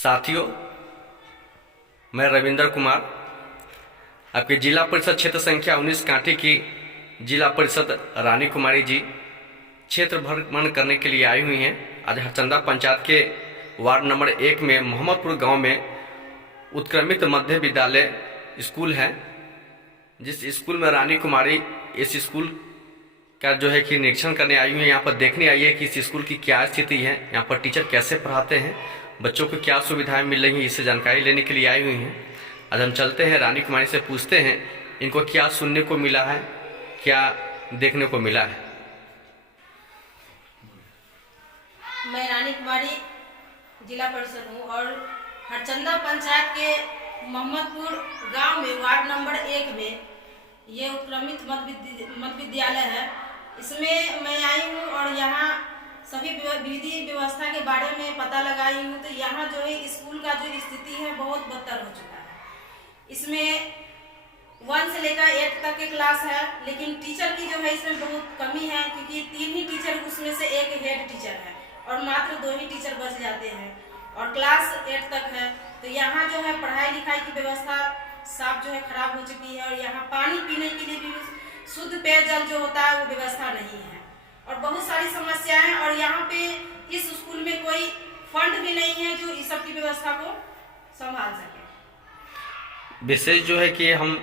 साथियों, मैं रविंद्र कुमार आपके जिला परिषद क्षेत्र संख्या 19 कांटी की जिला परिषद रानी कुमारी जी क्षेत्र भ्रमण करने के लिए आई हुई हैं। आज हरचंदा पंचायत के वार्ड नंबर 1 में मोहम्मदपुर गांव में उत्क्रमित मध्य विद्यालय स्कूल है, जिस स्कूल में रानी कुमारी इस स्कूल का जो है कि निरीक्षण करने आई हुई है। यहाँ पर देखने आई है कि इस स्कूल की क्या स्थिति है, यहाँ पर टीचर कैसे पढ़ाते हैं, बच्चों को क्या सुविधाएं मिल रही हैं, इससे जानकारी लेने के लिए आई हुई हैं। आज हम चलते हैं रानी कुमारी से पूछते हैं इनको क्या सुनने को मिला है, क्या देखने को मिला है। मैं रानी कुमारी जिला परिषद हूँ और हरचंदा पंचायत के मोहम्मदपुर गांव में वार्ड नंबर 1 में ये उत्क्रमित मध्य विद्यालय है। इसमें मैं आई हूँ और यहाँ सभी विधि व्यवस्था के बारे में पता लगाई हूँ। तो यहाँ जो है स्कूल का जो स्थिति है बहुत बदतर हो चुका है। इसमें 1 से लेकर 8 तक के क्लास है, लेकिन टीचर की जो है इसमें बहुत कमी है, क्योंकि 3 ही टीचर, उसमें से एक हेड टीचर है और मात्र 2 ही टीचर बच जाते हैं और क्लास 8 तक है। तो यहाँ जो है पढ़ाई लिखाई की व्यवस्था साफ जो है खराब हो चुकी है और यहाँ पानी पीने के लिए भी शुद्ध पेयजल जो होता है वो व्यवस्था नहीं है और बहुत सारी समस्याएं हैं। और यहाँ पे इस स्कूल में कोई फंड भी नहीं है जो इस सब की व्यवस्था को संभाल सके। विशेष जो है कि हम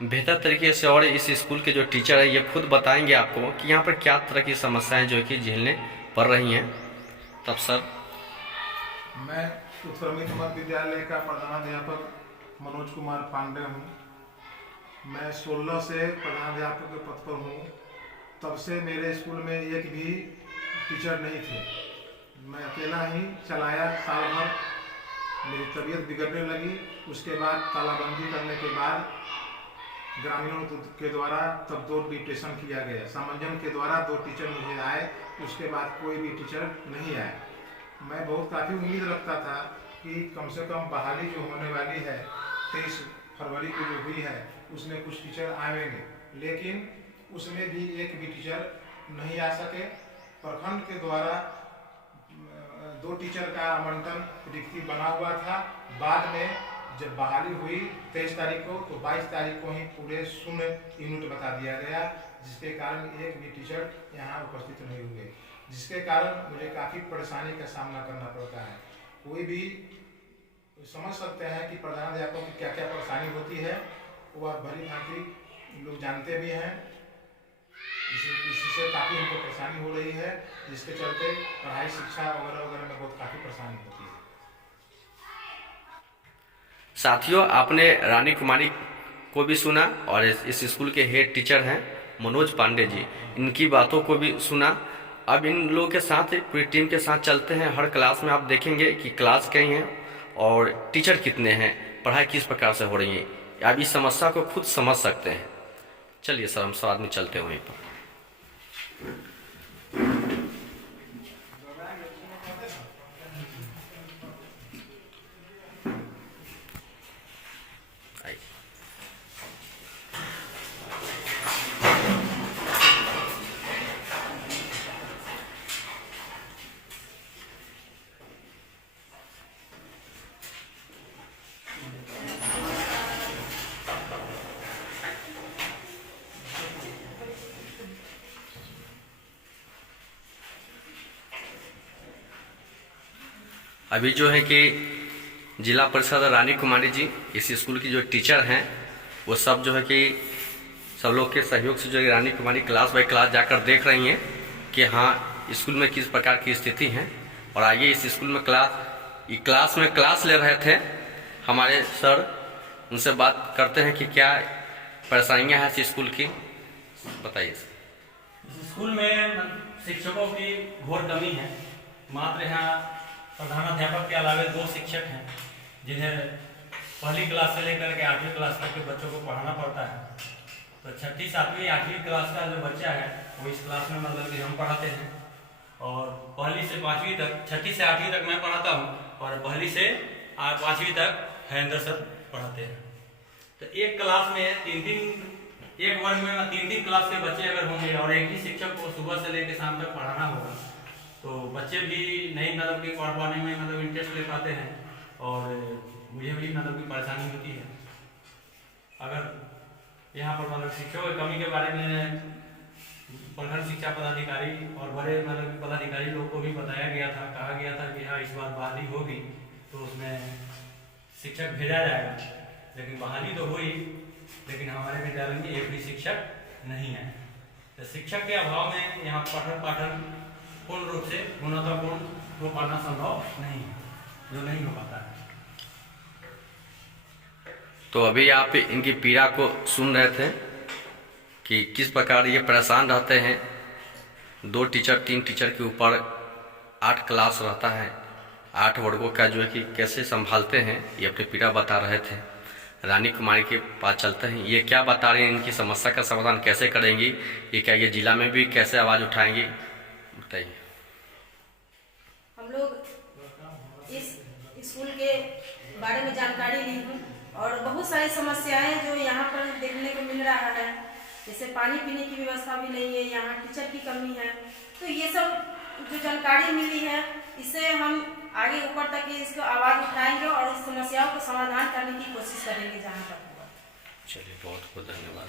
बेहतर तरीके से और इस स्कूल के जो टीचर है ये खुद बताएंगे आपको कि यहाँ पर क्या तरह की समस्याएं जो है कि झेलने पड़ रही हैं। तब सर, मैं उत्क्रमित मध्य विद्यालय का प्रधानाध्यापक मनोज कुमार पांडे हूँ। मैं 16 से प्रधानाध्यापक के पद पर हूँ। तब से मेरे स्कूल में एक भी टीचर नहीं थे, मैं अकेला ही चलाया साल भर। मेरी तबीयत बिगड़ने लगी, उसके बाद तालाबंदी करने के बाद ग्रामीणों के द्वारा तब 2 डिप्टेशन किया गया। सामंजन के द्वारा 2 टीचर मुझे आए, उसके बाद कोई भी टीचर नहीं आए। मैं बहुत काफ़ी उम्मीद रखता था कि कम से कम बहाली जो होने वाली है 23 फरवरी को जो हुई है उसमें कुछ टीचर आएंगे, लेकिन उसमें भी एक भी टीचर नहीं आ सके। प्रखंड के द्वारा 2 टीचर का आवंटन रिक्ति बना हुआ था। बाद में जब बहाली हुई 23 तारीख को, तो 22 तारीख को ही पूरे शून्य यूनिट बता दिया गया, जिसके कारण एक भी टीचर यहाँ उपस्थित नहीं हुए, जिसके कारण मुझे काफ़ी परेशानी का सामना करना पड़ता है। कोई भी समझ सकते हैं कि प्रधानाध्यापक की क्या क्या परेशानी होती है, वह भली भांति लोग जानते भी हैं। इससे काफ़ी हमको परेशानी हो रही है, जिसके चलते पढ़ाई शिक्षा वगैरह वगैरह में बहुत काफ़ी परेशानी होती है। साथियों, आपने रानी कुमारी को भी सुना और इस स्कूल के हेड टीचर हैं मनोज पांडे जी, इनकी बातों को भी सुना। अब इन लोगों के साथ पूरी टीम के साथ चलते हैं। हर क्लास में आप देखेंगे कि क्लास कई हैं और टीचर कितने हैं, पढ़ाई किस प्रकार से हो रही है, आप इस समस्या को खुद समझ सकते हैं। चलिए सर, हम सब आदमी चलते हैं वहीं पर। अभी जो है कि जिला परिषद रानी कुमारी जी इस स्कूल की जो टीचर हैं वो सब जो है कि सब लोग के सहयोग से जो है Rani Kumari class bye class जाकर देख रही हैं कि हाँ स्कूल में किस प्रकार की स्थिति है। और आइए इस स्कूल में क्लास में क्लास ले रहे थे हमारे सर, उनसे बात करते हैं कि क्या परेशानियाँ हैं इस स्कूल की। बताइए सर। स्कूल में शिक्षकों की घोर कमी है। मात्र यहाँ प्रधानाध्यापक के अलावा 2 शिक्षक हैं, जिन्हें पहली क्लास से लेकर के 8वीं क्लास तक के बच्चों को पढ़ाना पड़ता है। तो 6ठी 7वीं 8वीं क्लास का जो बच्चा है वो इस क्लास में मतलब कि हम पढ़ाते हैं और पहली से 5वीं तक, 6ठी से 8वीं तक मैं पढ़ाता हूँ और पहली से 5वीं तक हरेंद्र सर पढ़ाते हैं। तो एक क्लास में एक वर्ग में 3-3 क्लास के बच्चे अगर होंगे और एक ही शिक्षक को सुबह से लेकर शाम तक पढ़ाना होगा, तो बच्चे भी नहीं मतलब कि पढ़ पाने में मतलब इंटरेस्ट ले पाते हैं और मुझे भी मतलब की परेशानी होती है। अगर यहाँ पर मतलब शिक्षकों की कमी के बारे में प्रखंड शिक्षा पदाधिकारी और बड़े मतलब पदाधिकारी लोग को भी बताया गया था, कहा गया था कि हाँ इस बार बहाली होगी तो उसमें शिक्षक भेजा जाएगा, लेकिन बहाली तो हुई लेकिन हमारे विद्यालय में एक भी शिक्षक नहीं है। तो शिक्षक के अभाव में यहाँ पठन पाठन पूर्ण रूप से गुणवत्तापूर्ण हो पाना संभव नहीं है, जो नहीं हो पाता है। तो अभी आप इनकी पीड़ा को सुन रहे थे कि किस प्रकार ये परेशान रहते हैं। 2 टीचर 3 टीचर के ऊपर 8 क्लास रहता है, 8 वर्गों का जो है कि कैसे संभालते हैं, ये अपनी पीड़ा बता रहे थे। रानी कुमारी के पास चलते हैं, ये क्या बता रहे हैं, इनकी समस्या का समाधान कैसे करेंगी, ये क्या ये जिला में भी कैसे आवाज़ उठाएंगी, बताइए। हम लोग इस स्कूल के बारे में जानकारी ली हूँ और बहुत सारी समस्याएं जो यहाँ पर देखने को मिल रहा है, जैसे पानी पीने की व्यवस्था भी नहीं है, यहाँ टीचर की कमी है। तो ये सब जो जानकारी मिली है इससे हम आगे ऊपर तक इसको आवाज़ उठाएंगे और इस समस्याओं को समाधान करने की कोशिश करेंगे जहाँ तक होगा। चलिए, बहुत बहुत धन्यवाद।